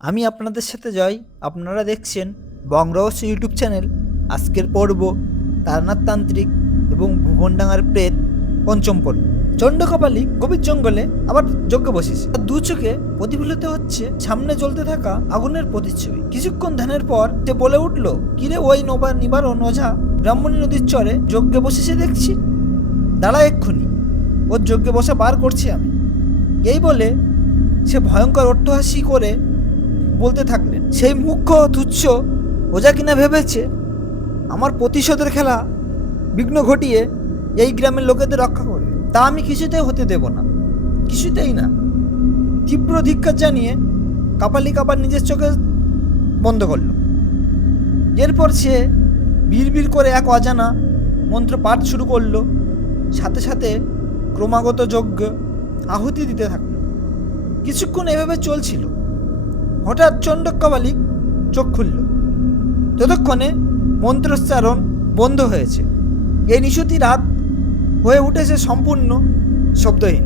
আমি আপনাদের সাথে জয়। আপনারা দেখছেন বংরহস্য ইউটিউব চ্যানেল। আজকের পর্ব তারনাথ তান্ত্রিক এবং ভুবনডাঙ্গার প্রেত পঞ্চম পর্ব। চণ্ডকপালি গভীর জঙ্গলে আবার যজ্ঞ বসেছে। তার দু চোখে প্রতিফলিত হচ্ছে সামনে জ্বলতে থাকা আগুনের প্রতিচ্ছবি। কিছুক্ষণ ধ্যানের পর সে বলে উঠল, কিরে ওই নিবারণ ওঝা ব্রাহ্মণী নদীর চরে যজ্ঞে বসেছে দেখছি। দাঁড়া এক্ষুনি, ওর যজ্ঞে বসা বার করছি আমি। এই বলে সে ভয়ঙ্কর অট্টহাসি করে বলতে থাকলেন, সেই মুখ্য তুচ্ছ ওজা কিনা ভেবেছে আমার প্রতিশোধের খেলা বিঘ্ন ঘটিয়ে এই গ্রামের লোকেদের রক্ষা করবে। তা আমি কিছুতেই হতে দেব না, কিছুতেই না। তীব্র ধিক্কার জানিয়ে কাপালি নিজের চোখে বন্ধ করল। এরপর সে বিড়বিড় করে এক অজানা মন্ত্র পাঠ শুরু করলো। সাথে সাথে ক্রমাগত যজ্ঞ আহুতি দিতে থাকলো। কিছুক্ষণ এভাবে চলছিল। হঠাৎ চণ্ডকপালিক চোখ খুলল। ততক্ষণে মন্ত্রোচ্চারণ বন্ধ হয়েছে। এই নিশুতি রাত হয়ে উঠেছে সম্পূর্ণ শব্দহীন।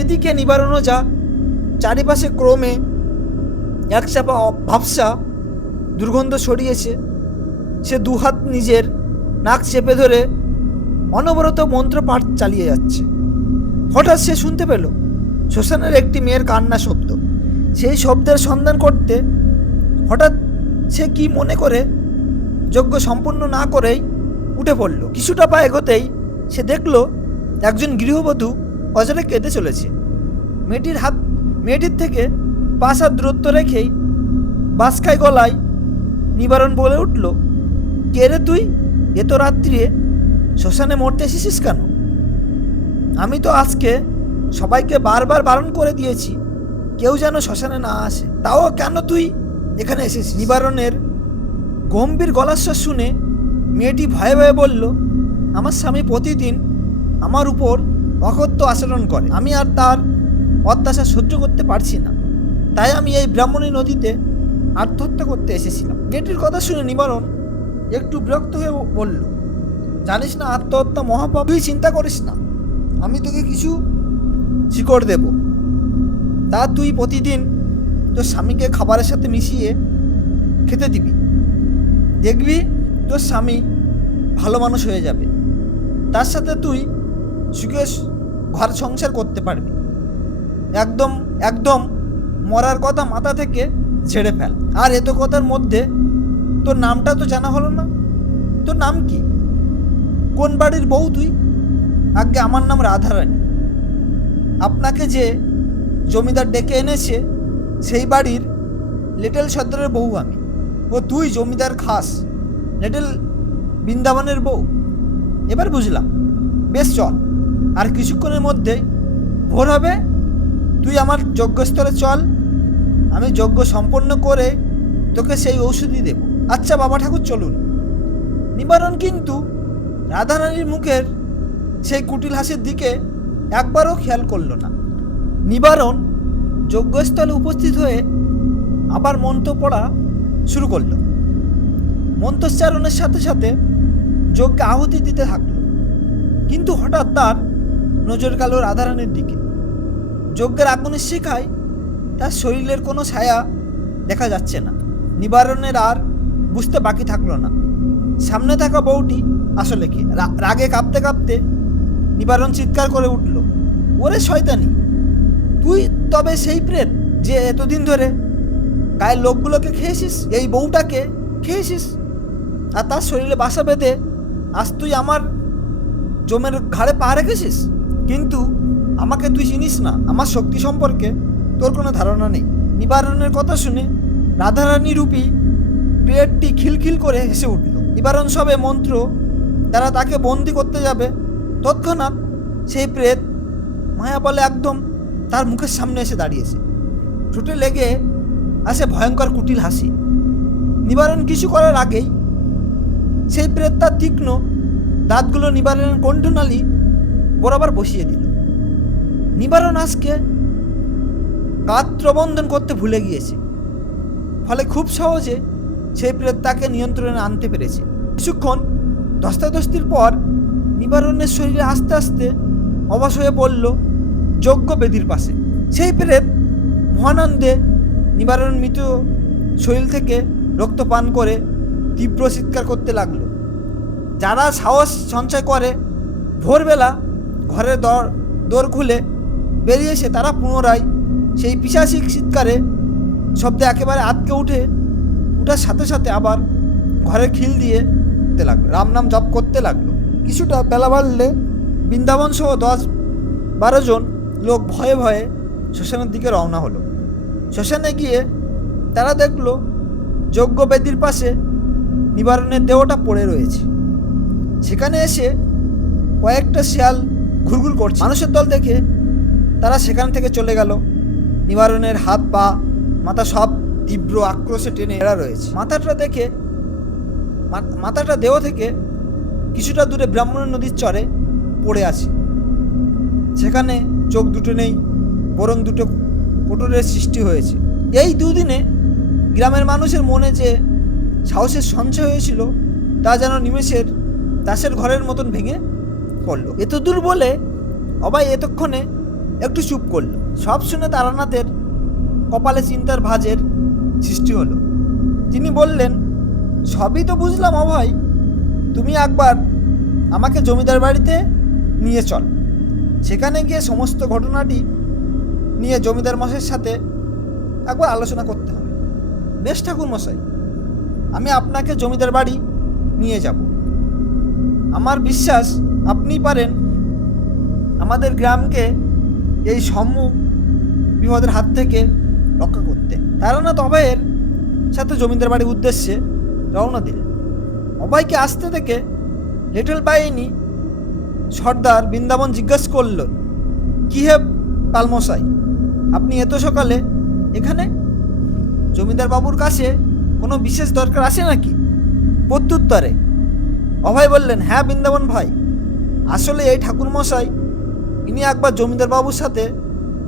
এদিকে নিবারণ যা চারিপাশে ক্রমে একচাপা ভাবসা দুর্গন্ধ ছড়িয়েছে। সে দুহাত নিজের নাক চেপে ধরে অনবরত মন্ত্রপাঠ চালিয়ে যাচ্ছে। হঠাৎ সে শুনতে পেল শ্মশানের একটি মেয়ের কান্না শব্দ। সেই শব্দের সন্ধান করতে হঠাৎ সে কি মনে করে যজ্ঞ সম্পূর্ণ না করেই উঠে পড়ল। কিছুটা পা এগোতেই সে দেখল একজন গৃহবধূ অজারে কেঁদে চলেছে। মেয়েটির থেকে পাশার দূরত্ব রেখেই বাসকায় গলায় নিবারণ বলে উঠল, কে রে তুই? এত রাত্রিরে শ্মশানে মরতে এসেছিস কেন? আমি তো আজকে সবাইকে বারবার বারণ করে দিয়েছি কেউ যেন শ্মশানে না আসে, তাও কেন তুই এখানে এসেছিস? নিবারণের গম্ভীর গলাস্বর শুনে মেয়েটি ভয়ে ভয়ে বলল, আমার স্বামী প্রতিদিন আমার উপর অকথ্য আচরণ করে। আমি আর তার অত্যাচার সহ্য করতে পারছি না, তাই আমি এই ব্রাহ্মণী নদীতে আত্মহত্যা করতে এসেছিলাম। মেয়েটির কথা শুনে নিবারণ একটু বিরক্ত হয়ে বলল, জানিস না আত্মহত্যা মহাপাপ? তুই চিন্তা করিস না, আমি তোকে কিছু শিকড় দেব, তা তুই প্রতিদিন তোর স্বামীকে খাবারের সাথে মিশিয়ে খেতে দিবি। দেখবি তোর স্বামী ভালো মানুষ হয়ে যাবে, তার সাথে তুই সুখে ঘর সংসার করতে পারবি। একদম একদম মরার কথা মাথা থেকে ঝেড়ে ফেল। আর এত কথার মধ্যে তোর নামটা তো জানা হলো না। তোর নাম কি? কোন বাড়ির বউ তুই? আগে আমার নাম রাধারানী। আপনাকে যে জমিদার ডেকে এনেছে সেই বাড়ির লিটল সর্দারের বউ আমি। ও তুই জমিদার খাস লিটল বৃন্দাবনের বউ? এবার বুঝলাম। বেশ চল, আর কিছুক্ষণের মধ্যে ভোর হবে। তুই আমার যজ্ঞস্থলে চল, আমি যজ্ঞ সম্পন্ন করে তোকে সেই ঔষধি দেব। আচ্ছা বাবা ঠাকুর, চলুন। নিবারণ কিন্তু রাধারানীর মুখের সেই কুটিল হাসির দিকে একবারও খেয়াল করল না। নিবারণ যজ্ঞস্থলে উপস্থিত হয়ে আবার মন্ত্র পড়া শুরু করল। মন্ত্রোচ্চারণের সাথে সাথে যজ্ঞে আহুতি দিতে থাকল। কিন্তু হঠাৎ তার নজর গেল রাধারানীর দিকে। যজ্ঞের আগুনের শিখায় তার শরীরের কোনো ছায়া দেখা যাচ্ছে না। নিবারণের আর বুঝতে বাকি থাকলো না সামনে থাকা বউটি আসলে কি। রাগে কাঁপতে কাঁপতে নিবারণ চিৎকার করে উঠল, ওরে শয়তানি, তুই তবে সেই প্রেত যে এতদিন ধরে গায়ের লোকগুলোকে খেয়েছিস, এই বউটাকে খেয়েছিস, আর তার শরীরে বাসা বেঁধে আজ তুই আমার জমের ঘাড়ে পা রেখেছিস। কিন্তু আমাকে তুই চিনিস না, আমার শক্তি সম্পর্কে তোর কোনো ধারণা নেই। নিবারণের কথা শুনে রাধারানী রূপী প্রেতটি খিলখিল করে হেসে উঠল। নিবারণ সবে মন্ত্র তারা তাকে বন্দি করতে যাবে, তৎক্ষণাৎ সেই প্রেত মায়া বলে একদম তার মুখের সামনে এসে দাঁড়িয়েছে। ঠোঁটে লেগে আসে ভয়ঙ্কর কুটিল হাসি। নিবারণ কিছু করার আগেই সেই প্রেত তার তীক্ষ্ণ দাঁতগুলো নিবারণের কণ্ঠনালী বরাবর বসিয়ে দিল। নিবারণ আজকে গাত্রবন্ধন করতে ভুলে গিয়েছে, ফলে খুব সহজে সেই প্রেত তাকে নিয়ন্ত্রণে আনতে পেরেছে। কিছুক্ষণ ধস্তাধস্তির পর নিবারণের শরীরে আস্তে আস্তে অবশ হয়ে পড়ল যজ্ঞ বেদির পাশে। সেই প্রেত মহানন্দে নিবারণ মৃত শরীর থেকে রক্ত পান করে তীব্র চিৎকার করতে লাগলো। যারা সাহস সঞ্চয় করে ভোরবেলা ঘরের দোর খুলে বেরিয়ে এসে তারা পুনরায় সেই পিশাচিক চিৎকারে শব্দে একেবারে আটকে উঠার সাথে সাথে আবার ঘরের খিল দিয়ে উঠতে লাগলো, রাম নাম জপ করতে লাগলো। কিছুটা বেলা বাড়লে বৃন্দাবন সহ 10-12 জন লোক ভয়ে ভয়ে শ্মশানের দিকে রওনা হলো। শ্মশানে গিয়ে তারা দেখলো যজ্ঞ বেদির পাশে নিবারণের দেহটা পড়ে রয়েছে। সেখানে এসে কয়েকটা শিয়াল ঘুরঘুর করছে। মানুষের দল দেখে তারা সেখান থেকে চলে গেল। নিবারণের হাত পা মাথা সব তীব্র আক্রোশে টেনে এড়া রয়েছে। মাথাটা দেহ থেকে কিছুটা দূরে ব্রাহ্মণ নদীর চরে পড়ে আছে। সেখানে চোখ দুটো নেই, বরং দুটো কোটরের সৃষ্টি হয়েছে। এই দুদিনে গ্রামের মানুষের মনে যে সাহসের সঞ্চয় হয়েছিল তা যেন নিমেষের দাসের ঘরের মতন ভেঙে পড়ল। এতদূর বলে অবাই এতক্ষণে একটু চুপ করল। সব শুনে তারানাথের কপালে চিন্তার ভাঁজের সৃষ্টি হলো। তিনি বললেন, সবই তো বুঝলাম অভয়, তুমি একবার আমাকে জমিদার বাড়িতে নিয়ে চল। সেখানে গিয়ে সমস্ত ঘটনাটি নিয়ে জমিদার মশাইয়ের সাথে একবার আলোচনা করতে হবে। বেশ ঠাকুর মশাই, আমি আপনাকে জমিদার বাড়ি নিয়ে যাব। আমার বিশ্বাস আপনি পারেন আমাদের গ্রামকে এই সম্মুখ বিপদের হাত থেকে রক্ষা করতে। তারানাথ অভয়ের সাথে জমিদার বাড়ির উদ্দেশ্যে রওনা দিলেন। অভয়কে আসতে থেকে লিটল বাহিনী সর্দার বৃন্দাবন জিজ্ঞাসা করল, কি হে পালমশাই, আপনি এত সকালে এখানে? জমিদার বাবুর কাছে কোনো বিশেষ দরকার আছে নাকি? প্রত্যুত্তরে অভয় বললেন, হ্যাঁ বৃন্দাবন ভাই, আসলে এই ঠাকুরমশাই ইনি একবার জমিদার বাবুর সাথে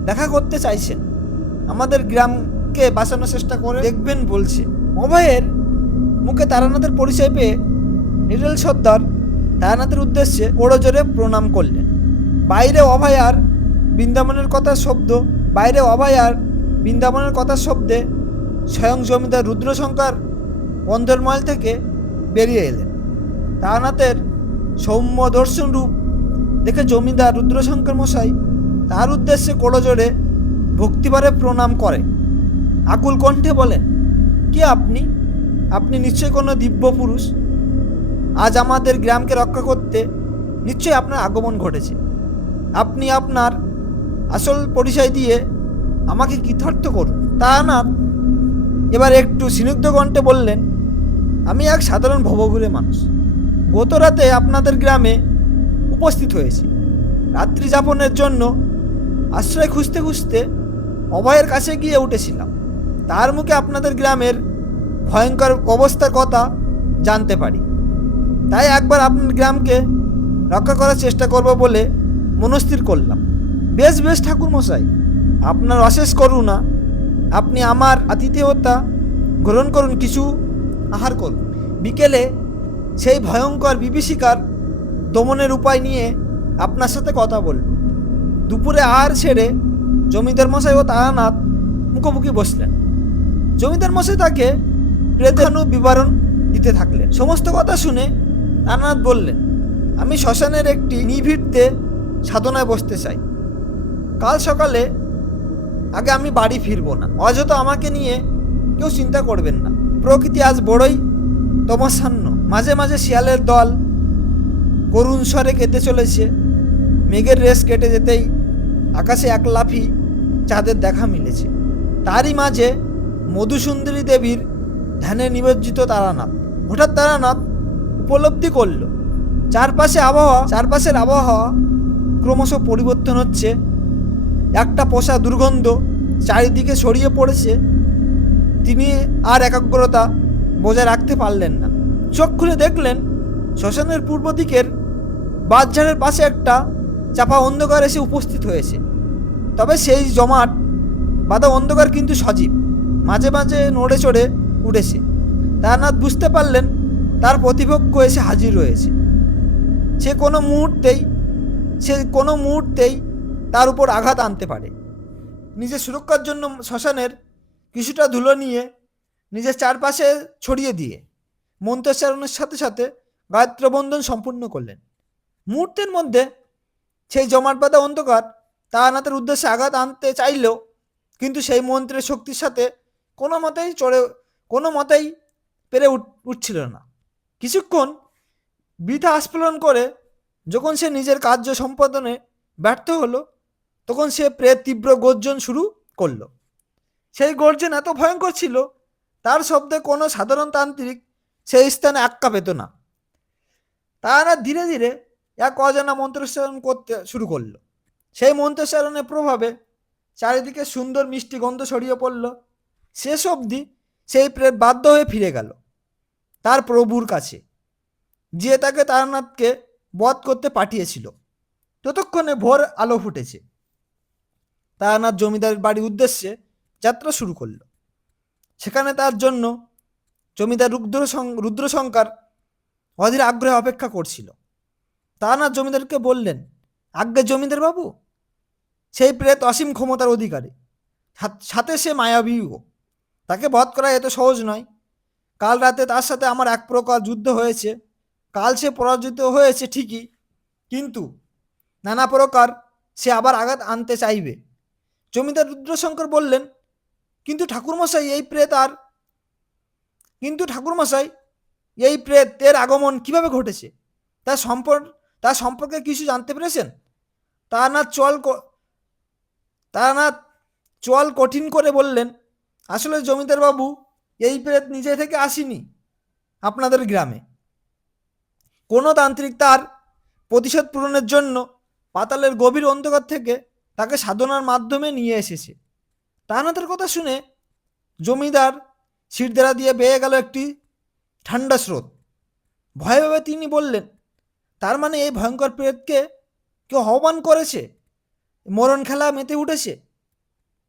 দেখা করতে চাইছেন। আমাদের গ্রামকে বাঁচানোর চেষ্টা করে দেখবেন বলছে। অভয়ের মুখে তারানাথের পরিচয় পেয়ে লিটল সর্দার তারানাথের উদ্দেশ্যে করজোরে প্রণাম করলেন। বাইরে অভয় আর বৃন্দাবনের কথার শব্দে স্বয়ং জমিদার রুদ্রশঙ্কর বন্ধরমহল থেকে বেরিয়ে এলেন। তারানাথের সৌম্য দর্শন রূপ দেখে জমিদার রুদ্রশঙ্কর মশাই তার উদ্দেশ্যে করজোরে ভক্তিভরে প্রণাম করে আকুল কণ্ঠে বলেন, কে আপনি? আপনি নিশ্চয়ই কোনো দিব্য পুরুষ। আজ আমাদের গ্রামকে রক্ষা করতে নিশ্চয়ই আপনার আগমন ঘটেছে। আপনি আপনার আসল পরিচয় দিয়ে আমাকে কৃতার্থ করুন। তারানাথ এবার একটু স্নিগ্ধ কণ্ঠে বললেন, আমি এক সাধারণ ভবঘুরে মানুষ। গত রাতে আপনাদের গ্রামে উপস্থিত হয়েছি। রাত্রি যাপনের জন্য আশ্রয় খুঁজতে খুঁজতে অভয়ের কাছে গিয়ে উঠেছিলাম। তার মুখে আপনাদের গ্রামের ভয়ঙ্কর অবস্থার কথা জানতে পারি। তাই একবার আপনার গ্রামকে রক্ষা করার চেষ্টা করব বলে মনস্থির করলাম। বেশ বেশ ঠাকুর মশাই, আপনার অশেষ করুণা। আপনি আমার আতিথেয়তা গ্রহণ করুন, কিছু আহার করুন। বিকেলে সেই ভয়ঙ্কর বিভীষিকার দমনের উপায় নিয়ে আপনার সাথে কথা বলব। দুপুরে আহার ছেড়ে জমিদার মশাই ও তারানাথ মুখোমুখি বসলেন। জমিদার মশাই তাকে প্রেতানু বিবরণ দিতে থাকলেন। সমস্ত কথা শুনে তারানাথ বললেন, আমি শ্মশানের একটি নিভৃতে সাধনায় বসতে চাই। কাল সকালে আগে আমি বাড়ি ফিরব না। অযথা আমাকে নিয়ে কেউ চিন্তা করবেন না। প্রকৃতি আজ বড়ই তমসান্ন। মাঝে মাঝে শিয়ালের দল করুণ স্বরে কেটে চলেছে। মেঘের রেশ কেটে যেতেই আকাশে এক লাফি চাঁদের দেখা মিলেছে। তারই মাঝে মধুসুন্দরী দেবীর ধ্যানে নিমজ্জিত তারানাথ। হঠাৎ তারানাথ উপলব্ধি করল চারপাশের আবহাওয়া ক্রমশ পরিবর্তন হচ্ছে। একটা পোষা দুর্গন্ধ চারিদিকে ছড়িয়ে পড়েছে। তিনি আর একাগ্রতা বজায় রাখতে পারলেন না। চোখ খুলে দেখলেন শ্মশানের পূর্ব দিকের বাঁশঝাড়ের পাশে একটা চাপা অন্ধকার এসে উপস্থিত হয়েছে। তবে সেই জমাট বাঁধা অন্ধকার কিন্তু সজীব, মাঝে মাঝে নড়ে চড়ে উঠেছে। তারানাথ বুঝতে পারলেন তার প্রতিপক্ষ এসে হাজির রয়েছে। সে কোনো মুহূর্তেই তার উপর আঘাত আনতে পারে। নিজের সুরক্ষার জন্য শ্মশানের কিছুটা ধুলো নিয়ে নিজের চারপাশে ছড়িয়ে দিয়ে মন্ত্রোচ্চারণের সাথে সাথে গায়ত্রী বন্ধন সম্পূর্ণ করলেন। মুহূর্তের মধ্যে সেই জমাট বাঁধা অন্ধকার তারানাথের উদ্দেশ্যে আঘাত আনতে চাইলেও কিন্তু সেই মন্ত্রের শক্তির সাথে কোনো মতেই পেরে উঠছিল না। কিছুক্ষণ বৃথা আস্ফলন করে যখন সে নিজের কার্য সম্পাদনে ব্যর্থ হলো, তখন সে প্রেত তীব্র গর্জন শুরু করলো। সেই গর্জন এত ভয়ঙ্কর ছিল, তার শব্দে কোনো সাধারণ তান্ত্রিক সেই স্থানে আক্কা পেত না। তারা ধীরে ধীরে এক অজানা মন্ত্রোচ্চারণ করতে শুরু করলো। সেই মন্ত্রোচ্চারণের প্রভাবে চারিদিকে সুন্দর মিষ্টি গন্ধ ছড়িয়ে পড়ল। শেষ অবধি সেই প্রেত বাধ্য হয়ে ফিরে গেল তার প্রভুর কাছে, যে তাকে তারানাথকে বধ করতে পাঠিয়েছিল। ততক্ষণে ভোর আলো ফুটেছে। তারানাথ জমিদারের বাড়ির উদ্দেশ্যে যাত্রা শুরু করল। সেখানে তার জন্য জমিদার রুদ্রশঙ্কর অধীর আগ্রহে অপেক্ষা করছিল। তারানাথ জমিদারকে বললেন, আজ্ঞে জমিদার বাবু, সেই প্রেত অসীম ক্ষমতার অধিকারী, সাথে সে মায়াবীও। তাকে বধ করা এত সহজ নয়। কাল রাতে তার সাথে আমার এক প্রকার যুদ্ধ হয়েছে। কাল সে পরাজিত হয়েছে ঠিকই, কিন্তু নানা প্রকার সে আবার আঘাত আনতে চাইবে। জমিদার রুদ্রশঙ্কর বললেন, কিন্তু ঠাকুরমশাই এই প্রেতের আগমন কিভাবে ঘটেছে, তার সম্পর্কে কিছু জানতে পেরেছেন? তারানাথ চোয়াল কঠিন করে বললেন, আসলে জমিদার বাবু, এই প্রেত নিজে থেকে আসেনি আপনাদের গ্রামে। কোনো তান্ত্রিক তার প্রতিশোধ পূরণের জন্য পাতালের গভীর অন্ধকার থেকে তাকে সাধনার মাধ্যমে নিয়ে এসেছে। তারানাথের কথা শুনে জমিদার শিরদাঁড়া দিয়ে বেয়ে গেল একটি ঠান্ডা স্রোত। ভয়ে ভয়ে তিনি বললেন, তার মানে এই ভয়ঙ্কর প্রেতকে কেউ আহ্বান করেছে, মরণ খেলা মেতে উঠেছে।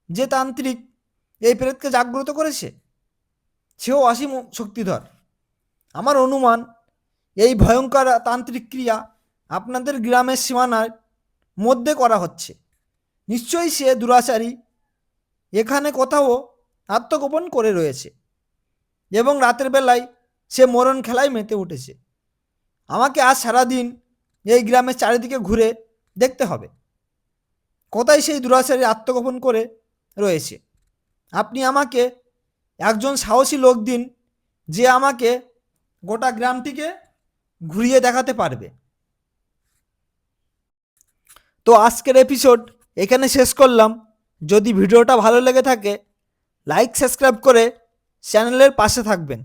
যে তান্ত্রিক এই প্রেতকে জাগ্রত করেছে সেও অসীম শক্তিধর। আমার অনুমান এই ভয়ঙ্কর তান্ত্রিক ক্রিয়া আপনাদের গ্রামের সীমানার মধ্যে করা হচ্ছে। নিশ্চয়ই সে দুরাচারী এখানে কোথাও আত্মগোপন করে রয়েছে এবং রাতের বেলায় সে মরণ খেলায় মেতে উঠেছে। আমাকে আজ সারাদিন এই গ্রামের চারিদিকে ঘুরে দেখতে হবে কোথায় সেই দুরাচারী আত্মগোপন করে রয়েছে। আপনি আমাকে একজন সাহসী লোক দিন, যে আমাকে গোটা গ্রামটিকে ঘুরিয়ে দেখাতে পারবে। তো আজকের এপিসোড এখানে শেষ করলাম। যদি ভিডিওটা ভালো লেগে থাকে, লাইক সাবস্ক্রাইব করে চ্যানেলের পাশে থাকবেন।